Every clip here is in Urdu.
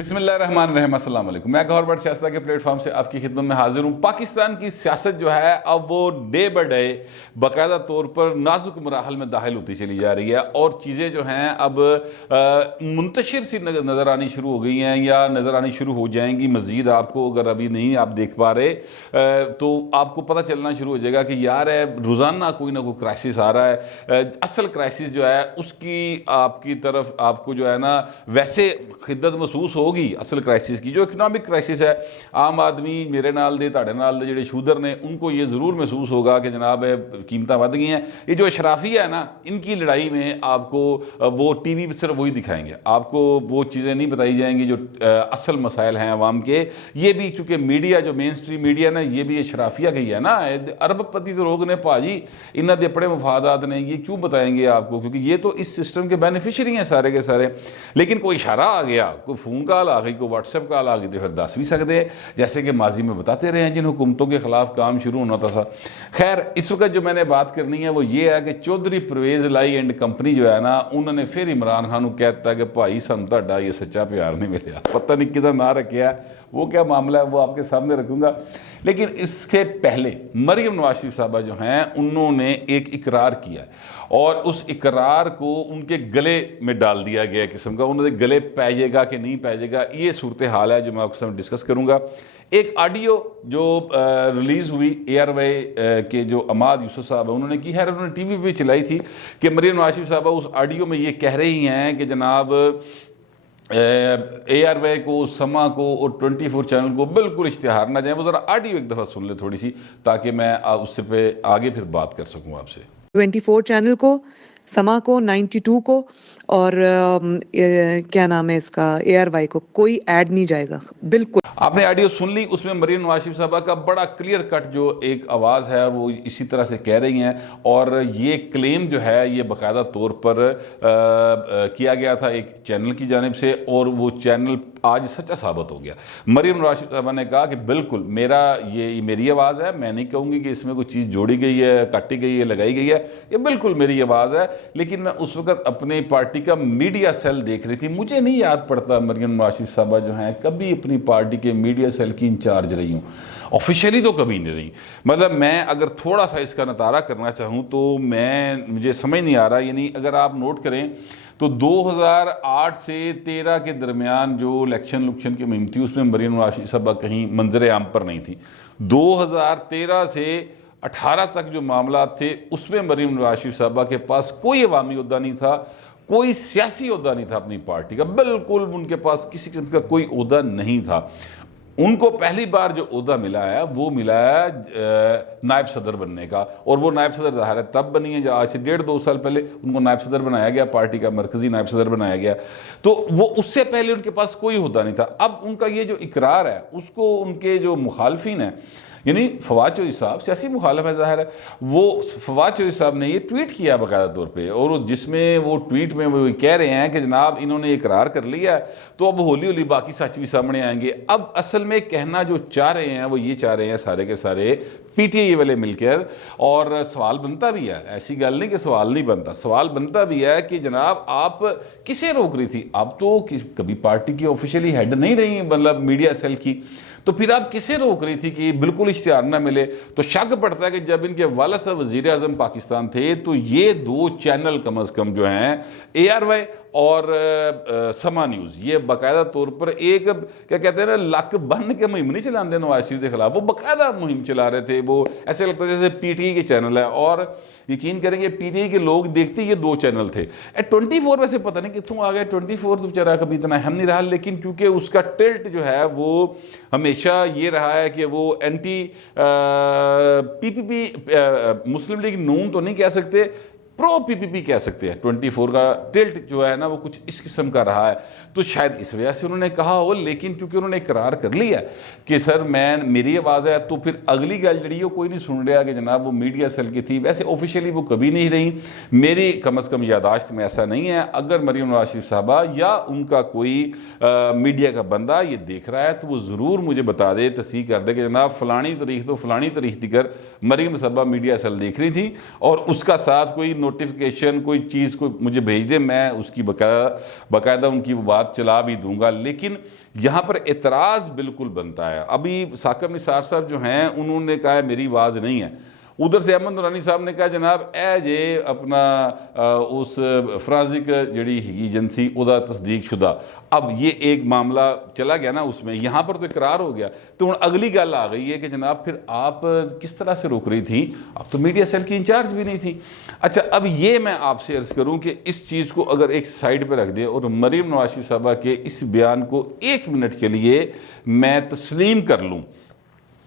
بسم اللہ الرحمن الرحیم، السلام علیکم۔ میں گوھر بٹ سیاست کے پلیٹ فارم سے آپ کی خدمت میں حاضر ہوں۔ پاکستان کی سیاست جو ہے اب وہ ڈے بائی ڈے باقاعدہ طور پر نازک مراحل میں داخل ہوتی چلی جا رہی ہے، اور چیزیں جو ہیں اب منتشر سی نظر آنی شروع ہو گئی ہیں یا نظر آنی شروع ہو جائیں گی مزید۔ آپ کو اگر ابھی نہیں آپ دیکھ پا رہے تو آپ کو پتہ چلنا شروع ہو جائے گا کہ یار روزانہ کوئی نہ کوئی کرائسس آ رہا ہے۔ اصل کرائسس جو ہے اس کی آپ کی طرف آپ کو جو ہے نا ویسے خدت محسوس ہوگی اصل کرائسس کی، جو اکنامک کرائسس ہے۔ عام آدمی میرے نال دے تاڑے نال دے جڑے شودر نے ان کو یہ ضرور محسوس ہوگا کہ جناب قیمتیں ود گئی ہیں۔ یہ جو اشرافیہ ہے نا، ان کی لڑائی میں آپ کو وہ ٹی وی پہ صرف وہی دکھائیں گے، آپ کو وہ چیزیں نہیں بتائی جائیں گی جو اصل مسائل ہیں عوام کے۔ یہ بھی چونکہ میڈیا جو مین سٹریم میڈیا نا، یہ بھی اشرافیہ کی ہے نا، ارب پتی تو لوگ نے پاجی انہاں دے اپنے مفادات نے، یہ کیوں بتائیں گے آپ کو؟ کیونکہ یہ تو اس سسٹم کے بینیفیشری ہیں سارے کے سارے۔ لیکن کوئی اشارہ آ گیا، کوئی فون کال آ گئی، کوئی واٹس ایپ کال آ گئی تو پھر دس بھی سکتے، جیسے کہ ماضی میں بتاتے رہے ہیں جن حکومتوں کے خلاف کام شروع ہونا تھا۔ خیر اس وقت جو میں نے بات کرنی ہے وہ یہ ہے کہ چودھری پرویز لائی اینڈ کمپنی جو ہے نا، انہوں نے پھر عمران خان کو کہتا ہے کہ بھائی سن تہاڈا یہ سچا پیار نہیں ملیا، پتہ نہیں کدھر نہ رکھیا ہے، وہ کیا معاملہ ہے وہ آپ کے سامنے رکھوں گا۔ لیکن اس سے پہلے مریم نواز شریف صاحبہ جو ہیں انہوں نے ایک اقرار کیا اور اس اقرار کو ان کے گلے میں ڈال دیا گیا قسم کا، انہوں نے گلے پیجے گا کہ نہیں پیجے گا، یہ صورتحال ہے جو میں آپ کے سامنے ڈسکس کروں گا۔ ایک آڈیو جو ریلیز ہوئی اے آر وائی کے جو عماد یوسف صاحب ہیں انہوں نے کی ہے، انہوں نے ٹی وی پہ چلائی تھی کہ مریم نواز شریف صاحبہ اس آڈیو میں یہ کہہ رہی ہیں کہ جناب اے آر وائی کو، سما کو اور 24 چینل کو بالکل اشتہار نہ جائیں۔ وہ ذرا آڈیو ایک دفعہ سن لیں تھوڑی سی، تاکہ میں اس سے پہ آگے پھر بات کر سکوں آپ سے۔ 24 چینل کو، سما کو، 92 کو اور کیا نام ہے اس کا، اے آر وائی کو کوئی ایڈ نہیں جائے گا بالکل۔ آپ نے آڈیو سن لی، اس میں مریم نواز شریف صاحبہ کا بڑا کلیئر کٹ جو ایک آواز ہے وہ اسی طرح سے کہہ رہی ہیں، اور یہ کلیم جو ہے یہ باقاعدہ طور پر کیا گیا تھا ایک چینل کی جانب سے، اور وہ چینل آج سچا ثابت ہو گیا۔ مریم نواز شریف صاحبہ نے کہا کہ بالکل یہ میری آواز ہے، میں نہیں کہوں گی کہ اس میں کوئی چیز جوڑی گئی ہے، کاٹی گئی ہے، لگائی گئی ہے، یہ بالکل میری آواز ہے۔ لیکن میں اس وقت اپنی پارٹی کا میڈیا سیل دیکھ رہی تھی، مجھے نہیں یاد پڑتا مریم نواز شریف صاحبہ جو ہیں کبھی اپنی پارٹی کے میڈیا سیل کی انچارج رہی ہوں، آفیشیلی تو کبھی نہیں رہی۔ مطلب میں اگر تھوڑا سا اس کا نتارہ کرنا چاہوں تو مجھے سمجھ نہیں آ رہا، یعنی اگر آپ نوٹ کریں تو 2008 سے 13 کے درمیان جو الیکشن کی مہم تھی اس میں مریم نواز شریف صاحبہ کہیں منظر عام پر نہیں تھی۔ 2013 سے 18 تک جو معاملات تھے اس میں مریم نواز شریف صاحبہ کے پاس کوئی عوامی عہدہ نہیں تھا، کوئی سیاسی عہدہ نہیں تھا اپنی پارٹی کا، بالکل ان کے پاس کسی قسم کا کوئی عہدہ نہیں تھا۔ ان کو پہلی بار جو عہدہ ملا ہے وہ ملا ہے نائب صدر بننے کا، اور وہ نائب صدر ظاہر ہے تب بنی ہے جب آج سے 1.5-2 سال پہلے ان کو نائب صدر بنایا گیا، پارٹی کا مرکزی نائب صدر بنایا گیا۔ تو وہ اس سے پہلے ان کے پاس کوئی عہدہ نہیں تھا۔ اب ان کا یہ جو اقرار ہے اس کو ان کے جو مخالفین ہیں، یعنی فواد چودھری صاحب سیاسی مخالف ہے ظاہر ہے، وہ فواد چودھری صاحب نے یہ ٹویٹ کیا باقاعدہ طور پہ، اور جس میں وہ ٹویٹ میں وہ کہہ رہے ہیں کہ جناب انہوں نے اقرار کر لیا ہے تو اب ہولی ہولی باقی سچ بھی سامنے آئیں گے۔ اب اصل میں کہنا جو چاہ رہے ہیں وہ یہ چاہ رہے ہیں سارے کے سارے پی ٹی آئی والے مل کر، اور سوال بنتا بھی ہے، ایسی گل نہیں کہ سوال نہیں بنتا، سوال بنتا بھی ہے کہ جناب آپ کسے روک رہی تھی؟ آپ تو کبھی پارٹی کی آفیشیلی ہیڈ نہیں رہی، مطلب میڈیا سیل کی، تو پھر آپ کسے روک رہی تھی کہ بالکل اشتہار نہ ملے؟ تو شک پڑتا ہے کہ جب ان کے والد صاحب وزیر اعظم پاکستان تھے تو یہ 2 چینل کم از کم جو ہیں اے آر وائی اور سما نیوز، یہ باقاعدہ طور پر ایک کیا کہتے ہیں نا لک بن کے مہم نہیں چلاتے نواز شریف کے خلاف، وہ باقاعدہ مہم چلا رہے تھے۔ وہ ایسے لگتا ہے جیسے پی ٹی آئی کے چینل ہے، اور یقین کریں گے پی ٹی آئی کے لوگ دیکھتے یہ 2 چینل تھے۔ 24 ویسے پتہ نہیں کتوں آ گئے، 24 تو بیچارہ کبھی اتنا اہم نہیں رہا، لیکن کیونکہ اس کا ٹلٹ جو ہے وہ ہمیشہ یہ رہا ہے کہ وہ اینٹی پی پی پی مسلم لیگ نون تو نہیں کہہ سکتے، پرو پی پی پی کہہ سکتے ہیں۔ 24 کا ٹلٹ جو ہے نا وہ کچھ اس قسم کا رہا ہے، تو شاید اس وجہ سے انہوں نے کہا ہو، لیکن کیونکہ انہوں نے اقرار کر لیا کہ سر میری آواز ہے، تو پھر اگلی گل جڑی ہے کوئی نہیں سن رہا کہ جناب وہ میڈیا سیل کی تھی۔ ویسے آفیشیلی وہ کبھی نہیں رہی، میری کم از کم یاداشت میں ایسا نہیں ہے۔ اگر مریم نواز شریف صاحبہ یا ان کا کوئی میڈیا کا بندہ یہ دیکھ رہا ہے تو وہ ضرور مجھے بتا دے، تصحیح کر دے کہ جناب فلانی تاریخ تو فلانی تاریخ تک مریم صاحبہ میڈیا سیل دیکھ رہی تھی، اور اس کا ساتھ کوئی نوٹیفیکیشن کوئی چیز کوئی مجھے بھیج دے، میں اس کی باقاعدہ ان کی وہ بات چلا بھی دوں گا، لیکن یہاں پر اعتراض بالکل بنتا ہے۔ ابھی ثاقب نثار صاحب جو ہیں انہوں نے کہا ہے میری آواز نہیں ہے، ادھر سے احمد نورانی صاحب نے کہا جناب اے جے اپنا اس فرانزک جڑی ایجنسی ادا تصدیق شدہ، اب یہ ایک معاملہ چلا گیا نا اس میں، یہاں پر تو اقرار ہو گیا، تو ہن اگلی گل آ گئی ہے کہ جناب پھر آپ کس طرح سے روک رہی تھیں، اب تو میڈیا سیل کی انچارج بھی نہیں تھی۔ اچھا اب یہ میں آپ سے عرض کروں کہ اس چیز کو اگر ایک سائیڈ پہ رکھ دے اور مریم نواز شریف صاحبہ کے اس بیان کو 1 منٹ کے لیے میں تسلیم کر لوں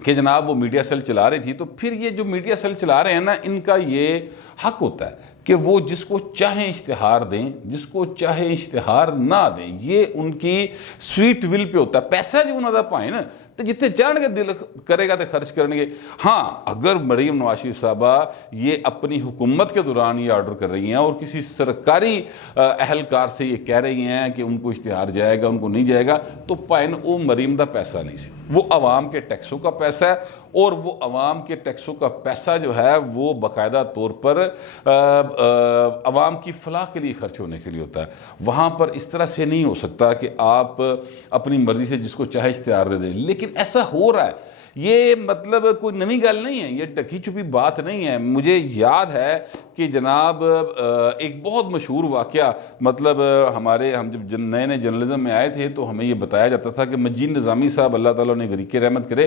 کہ جناب وہ میڈیا سیل چلا رہی تھی، تو پھر یہ جو میڈیا سیل چلا رہے ہیں نا، ان کا یہ حق ہوتا ہے کہ وہ جس کو چاہیں اشتہار دیں، جس کو چاہیں اشتہار نہ دیں، یہ ان کی سویٹ ول پہ ہوتا ہے۔ پیسہ جو انہوں نے پائے نا تو جتنے چاہن گے دل کرے گا تو خرچ کریں گے۔ ہاں اگر مریم نواز شریف صاحبہ یہ اپنی حکومت کے دوران یہ آرڈر کر رہی ہیں اور کسی سرکاری اہلکار سے یہ کہہ رہی ہیں کہ ان کو اشتہار جائے گا، ان کو نہیں جائے گا، تو پائن وہ مریم دا پیسہ نہیں سی، وہ عوام کے ٹیکسوں کا پیسہ ہے، اور وہ عوام کے ٹیکسوں کا پیسہ جو ہے وہ باقاعدہ طور پر عوام کی فلاح کے لیے خرچ ہونے کے لیے ہوتا ہے۔ وہاں پر اس طرح سے نہیں ہو سکتا کہ آپ اپنی مرضی سے جس کو چاہے اشتہار دے دیں، لیکن ایسا ہو رہا ہے۔ یہ مطلب کوئی نئی گل نہیں ہے، یہ ڈکی چھپی بات نہیں ہے۔ مجھے یاد ہے کہ جناب ایک بہت مشہور واقعہ، مطلب ہم جب نئے نئے جرنلزم میں آئے تھے تو ہمیں یہ بتایا جاتا تھا کہ مجید نظامی صاحب اللہ تعالیٰ نے غریق رحمت کرے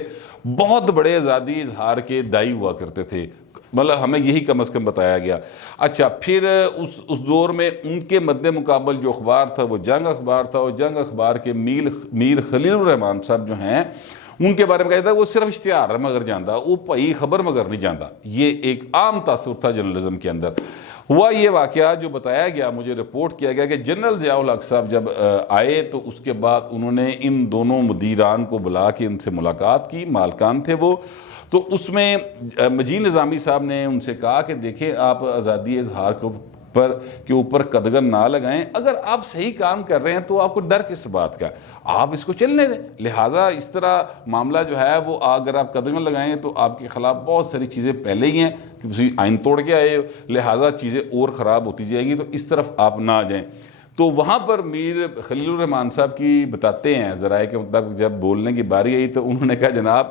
بہت بڑے آزادی اظہار کے دائی ہوا کرتے تھے، مطلب ہمیں یہی کم از کم بتایا گیا۔ اچھا پھر اس دور میں ان کے مد مقابل جو اخبار تھا وہ جنگ اخبار تھا، اور جنگ اخبار کے میر خلیل الرحمان صاحب جو ہیں ان کے بارے میں کہتا ہے وہ صرف اشتہار مگر جاندہ، وہ پئی خبر مگر نہیں جاندہ۔ یہ ایک عام تاثر تھا جرنلزم کے اندر۔ ہوا یہ واقعہ جو بتایا گیا، مجھے رپورٹ کیا گیا کہ جنرل ضیاء الحق صاحب جب آئے تو اس کے بعد انہوں نے ان دونوں مدیران کو بلا کے ان سے ملاقات کی، مالکان تھے وہ، تو اس میں مجید نظامی صاحب نے ان سے کہا کہ دیکھیں آپ آزادی اظہار کے اوپر قدغن نہ لگائیں، اگر آپ صحیح کام کر رہے ہیں تو آپ کو ڈر کس بات کا، آپ اس کو چلنے دیں، لہٰذا اس طرح معاملہ جو ہے وہ اگر آپ قدغن لگائیں تو آپ کے خلاف بہت ساری چیزیں پہلے ہی ہیں کہ تسی آئین توڑ کے آئے ہو، لہٰذا چیزیں اور خراب ہوتی جائیں گی، تو اس طرف آپ نہ جائیں۔ تو وہاں پر میر خلیل الرحمان صاحب کی بتاتے ہیں ذرائع کے مطابق جب بولنے کی باری آئی تو انہوں نے کہا جناب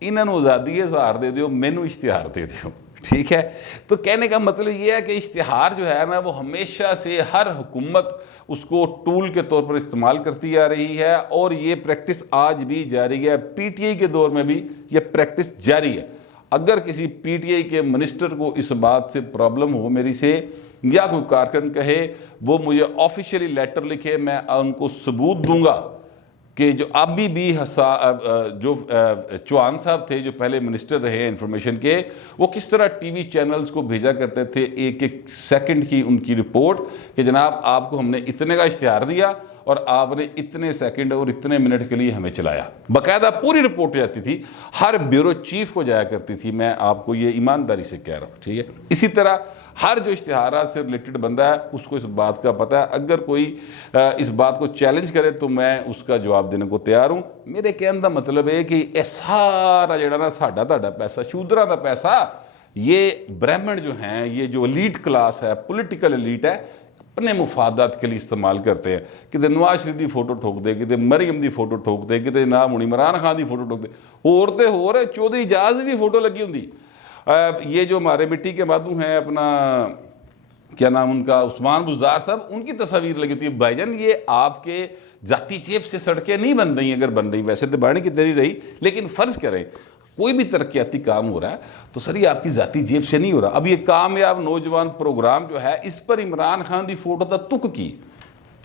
انہوں نے آزادی اظہار دے دیو، مینوں اشتہار دے دیو، ٹھیک ہے۔ تو کہنے کا مطلب یہ ہے کہ اشتہار جو ہے نا وہ ہمیشہ سے ہر حکومت اس کو ٹول کے طور پر استعمال کرتی آ رہی ہے، اور یہ پریکٹس آج بھی جاری ہے۔ پی ٹی آئی کے دور میں بھی یہ پریکٹس جاری ہے۔ اگر کسی پی ٹی آئی کے منسٹر کو اس بات سے پرابلم ہو میری سے، یا کوئی کارکن کہے وہ مجھے آفیشیلی لیٹر لکھے، میں ان کو ثبوت دوں گا کہ جو ابھی بھی جو چوہان صاحب تھے جو پہلے منسٹر رہے انفارمیشن کے، وہ کس طرح ٹی وی چینلز کو بھیجا کرتے تھے ایک ایک سیکنڈ کی ان کی رپورٹ کہ جناب آپ کو ہم نے اتنے کا اشتہار دیا اور آپ نے اتنے سیکنڈ اور اتنے منٹ کے لیے ہمیں چلایا، باقاعدہ پوری رپورٹ جاتی تھی، ہر بیورو چیف کو جایا کرتی تھی۔ میں آپ کو یہ ایمانداری سے کہہ رہا ہوں، ٹھیک ہے۔ اسی طرح ہر جو اشتہارات سے ریلیٹڈ بندہ ہے اس کو اس بات کا پتہ ہے، اگر کوئی اس بات کو چیلنج کرے تو میں اس کا جواب دینے کو تیار ہوں۔ میرے کہنے کا مطلب ہے کہ یہ سارا جڑا نا ساڈا تہاڈا پیسہ، شودرا دا پیسہ، یہ برہمن جو ہیں، یہ جو ایلیٹ کلاس ہے، پولیٹیکل ایلیٹ ہے، اپنے مفادات کے لیے استعمال کرتے ہیں۔ کتے نواز شریف دی فوٹو ٹھوک دے، کتے مریم دی فوٹو ٹھوک دے، کتے جناب عمران خان دی فوٹو ٹھوک دے، اور تے ہو رہے چودھری اجاز دی فوٹو لگی ہوندی۔ یہ جو ہمارے مٹی کے مادو ہیں، اپنا کیا نام ان کا، عثمان بزدار صاحب، ان کی تصاویر لگی ہوتی ہے۔ بھائی جان یہ آپ کے ذاتی جیب سے سڑکیں نہیں بن رہی، اگر بن رہی ویسے تو بڑھنے کی تری رہی، لیکن فرض کریں کوئی بھی ترقیاتی کام ہو رہا ہے تو سر یہ آپ کی ذاتی جیب سے نہیں ہو رہا۔ اب یہ کامیاب نوجوان پروگرام جو ہے اس پر عمران خان دی فوٹو تھا تک کی،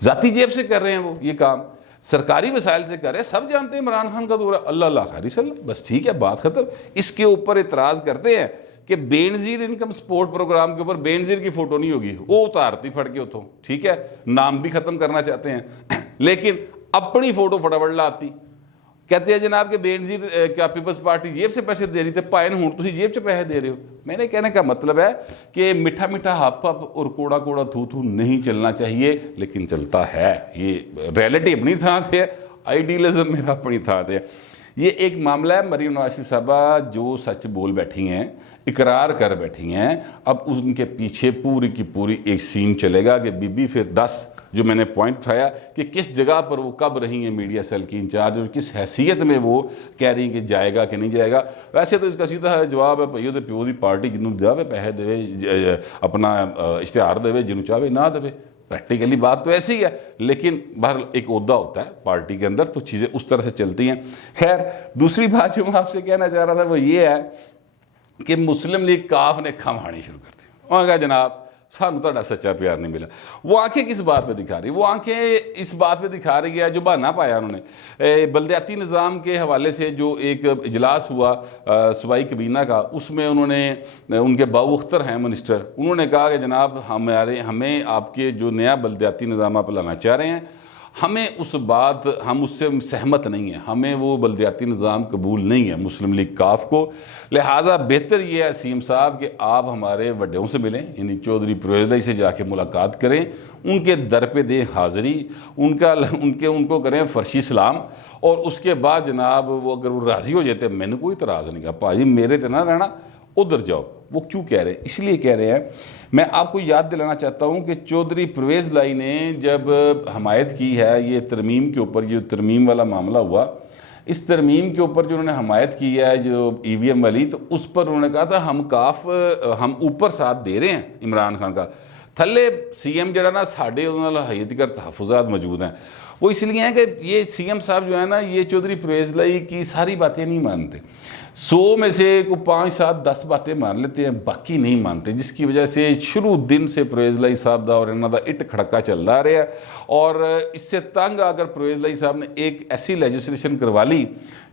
ذاتی جیب سے کر رہے ہیں وہ یہ کام، سرکاری وسائل سے کر رہے ہیں۔ سب جانتے ہیں عمران خان کا دور ہے، اللہ اللہ خیری صلی اللہ، بس ٹھیک ہے، بات ختم۔ اس کے اوپر اعتراض کرتے ہیں کہ بے نظیر انکم سپورٹ پروگرام کے اوپر بے نظیر کی فوٹو نہیں ہوگی، وہ اتارتی پھڑ کے اتوں، ٹھیک ہے، نام بھی ختم کرنا چاہتے ہیں لیکن اپنی فوٹو فٹافٹ لاتی، کہتے ہیں جناب کہ بے نظیر کیا پیپلز پارٹی جیب سے پیسے دے رہی تھے، پائن ہوں تسی جیب سے پیسے دے رہے ہو۔ میں نے کہنے کا مطلب ہے کہ میٹھا میٹھا ہپ ہپ اور کوڑا کوڑا تھو تھو نہیں چلنا چاہیے، لیکن چلتا ہے۔ یہ ریئلٹی اپنی تھان سے ہے، آئیڈیلزم میرا اپنی تھان سے ہے۔ یہ ایک معاملہ ہے مریم نواز شریف صاحبہ جو سچ بول بیٹھی ہیں, اقرار کر بیٹھی ہیں, اب ان کے پیچھے پوری کی پوری ایک سین چلے گا کہ بی بی پھر 10 جو میں نے پوائنٹ اٹھایا کہ کس جگہ پر وہ کب رہی ہیں میڈیا سیل کی انچارج اور کس حیثیت میں وہ کہہ رہی ہیں کہ جائے گا کہ نہیں جائے گا. ویسے تو اس کا سیدھا جواب ہے پیو تے پیو دی پارٹی جنوں جاوے پیسے دے اپنا اشتہار دے جنوں چاہے نہ دے. پریکٹیکلی بات تو ایسی ہے, لیکن بہر ایک عہدہ ہوتا ہے پارٹی کے اندر تو چیزیں اس طرح سے چلتی ہیں. خیر دوسری بات جو میں آپ سے کہنا چاہ رہا تھا وہ یہ ہے کہ مسلم لیگ کاف نے کھمہانی شروع کر دی. انہوں نے کہا جناب سانو تہاڈا سچا پیار نہیں ملا. وہ آنکھیں کس بات پہ دکھا رہی, وہ آنکھیں اس بات پہ دکھا رہی ہے جو بہانہ پایا انہوں نے بلدیاتی نظام کے حوالے سے جو ایک اجلاس ہوا صوبائی کابینہ کا, اس میں انہوں نے ان کے باؤ اختر ہیں منسٹر, انہوں نے کہا کہ جناب ہمیں آپ کے جو نیا بلدیاتی نظام آپ لانا چاہ رہے ہیں ہمیں ہم اس سے سہمت نہیں ہیں, ہمیں وہ بلدیاتی نظام قبول نہیں ہے مسلم لیگ کاف کو. لہٰذا بہتر یہ ہے سیم صاحب کہ آپ ہمارے وڈیوں سے ملیں, یعنی چودھری پرویز لائی سے جا کے ملاقات کریں, ان کے در پہ دیں حاضری, ان کو کریں فرشی سلام, اور اس کے بعد جناب وہ اگر وہ راضی ہو جاتے میں نے کوئی اعتراض نہیں کہا پاجی میرے تے نہ رہنا ادھر جاؤ. وہ کیوں کہہ رہے ہیں, اس لیے کہہ رہے ہیں, میں آپ کو یاد دلانا چاہتا ہوں کہ چودھری پرویز لائی نے جب حمایت کی ہے یہ ترمیم کے اوپر, یہ ترمیم والا معاملہ ہوا, اس ترمیم کے اوپر جو انہوں نے حمایت کی ہے جو ای وی ایم والی, تو اس پر انہوں نے کہا تھا ہم اوپر ساتھ دے رہے ہیں عمران خان کا, تھلے سی ایم جڑا نا ساڑھے حیت کر تحفظات موجود ہیں. وہ اس لیے ہیں کہ یہ سی ایم صاحب جو ہے نا یہ چودھری پرویز لائی کی ساری باتیں نہیں مانتے, 100 میں سے کوئی 5 7 10 باتیں مان لیتے ہیں, باقی نہیں مانتے, جس کی وجہ سے شروع دن سے پرویز لائی صاحب دا اور انہوں دا اٹ کھڑکا چل رہا ہے. اور اس سے تنگ آ کر پرویز لائی صاحب نے ایک ایسی لیجسلیشن کروا لی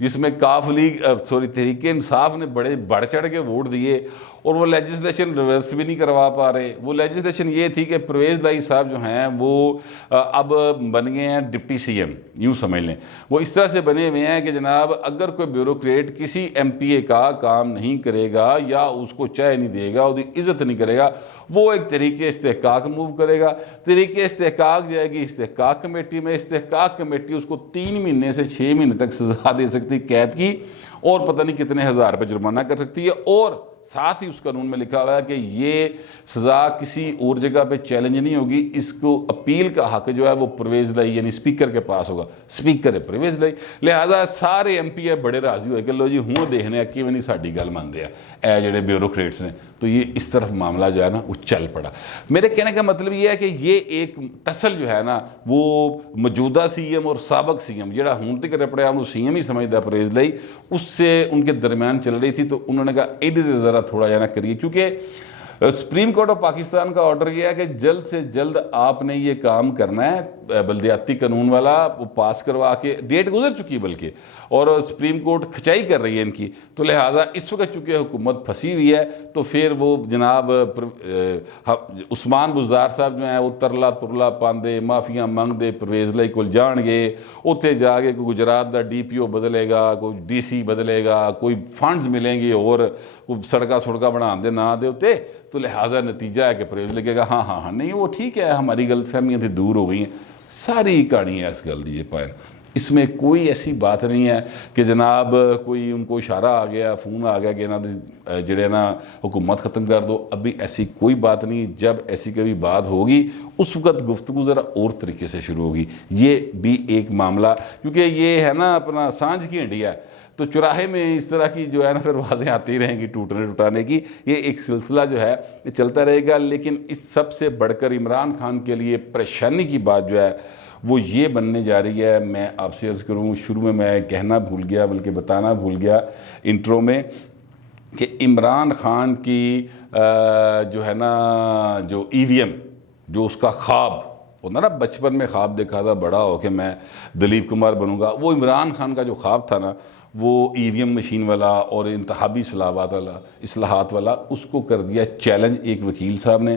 جس میں کاف لیگ تحریک انصاف نے بڑے بڑھ چڑھ کے ووٹ دیے, اور وہ لیجسلیشن ریورس بھی نہیں کروا پا رہے. وہ لیجسلیشن یہ تھی کہ پرویز لائی صاحب جو ہیں وہ اب بن گئے ہیں ڈپٹی سی ایم, یوں سمجھ لیں. وہ اس طرح سے بنے ہوئے ہیں کہ جناب اگر کوئی بیوروکریٹ کسی ایم پی اے کا کام نہیں کرے گا یا اس کو چائے نہیں دے گا, اس کی عزت نہیں کرے گا, وہ ایک طریقے استحقاق موو کرے گا. طریقے استحقاق جائے گی استحقاق کمیٹی میں, استحقاق کمیٹی اس کو 3 مہینے سے 6 مہینے تک سزا دے سکتی قید کی, اور پتہ نہیں کتنے ہزار روپے جرمانہ کر سکتی ہے. اور ساتھ ہی اس قانون میں لکھا ہوا ہے کہ یہ سزا کسی اور جگہ پہ چیلنج نہیں ہوگی, اس کو اپیل کا حق جو ہے وہ پرویز لائی یعنی اسپیکر کے پاس ہوگا, اسپیکر ہے پرویز لائی. لہٰذا سارے ایم پی اے بڑے راضی ہوئے کہ لو جی ہوں دیکھنے کہ نہیں ساڈی گل مانتے ہیں جڑے بیوروکریٹس نے. تو یہ اس طرف معاملہ جو ہے نا وہ چل پڑا. میرے کہنے کا مطلب یہ ہے کہ یہ ایک ٹسل جو ہے نا وہ موجودہ سی ایم اور سابق سی ایم جڑا ہوں تک رپڑیا انہوں سی ایم ہی سمجھتا پرویز لائی, اس سے ان کے درمیان چل رہی تھی. تو انہوں نے کہا ایڈی ذرا تھوڑا جانا کریے, کیونکہ سپریم کورٹ آف پاکستان کا آرڈر یہ ہے کہ جلد سے جلد آپ نے یہ کام کرنا ہے, بلدیاتی قانون والا وہ پاس کروا کے, ڈیٹ گزر چکی بلکہ, اور سپریم کورٹ کھچائی کر رہی ہے ان کی. تو لہٰذا اس وقت چونکہ حکومت پھنسی ہوئی ہے تو پھر وہ جناب عثمان بزدار صاحب جو ہیں وہ ترلا پاندے معافیاں منگ دے پرویز لائی کول جان گے, اتنے جا کے کوئی گجرات دا ڈی پی او بدلے گا, کوئی ڈی سی بدلے گا, کوئی فنڈز ملیں گے اور سڑکا بنا دے نہ دے ہوتے. تو لہٰذا نتیجہ ہے کہ پرویز لگے گا ہاں نہیں وہ ٹھیک ہے ہماری غلط فہمیاں تھی دور ہو گئی ہیں. ساری کہانی ہے اس گل دی پائن, اس میں کوئی ایسی بات نہیں ہے کہ جناب کوئی ان کو اشارہ آ گیا, فون آ گیا کہ انہوں جڑے نا حکومت ختم کر دو. ابھی ایسی کوئی بات نہیں, جب ایسی کبھی بات ہوگی اس وقت گفتگو ذرا اور طریقے سے شروع ہوگی. یہ بھی ایک معاملہ, کیونکہ یہ ہے نا اپنا سانجھ کی ہنڈی ہے, تو چوراہے میں اس طرح کی جو ہے نا پھر واضح آتی رہیں گی ٹوٹانے کی. یہ ایک سلسلہ جو ہے یہ چلتا رہے گا. لیکن اس سب سے بڑھ کر عمران خان کے لیے پریشانی کی بات جو ہے وہ یہ بننے جا رہی ہے. میں آپ سے عرض کروں, شروع میں کہنا بھول گیا بلکہ بتانا بھول گیا انٹرو میں, کہ عمران خان کی جو ہے نا جو ای وی ایم جو اس کا خواب ہوتا نا, بچپن میں خواب دیکھا تھا بڑا ہو کہ میں دلیپ کمار بنوں گا, وہ عمران خان کا جو خواب تھا نا وہ ای وی ایم مشین والا اور انتخابی اصلاحات والا, اس کو کر دیا چیلنج ایک وکیل صاحب نے.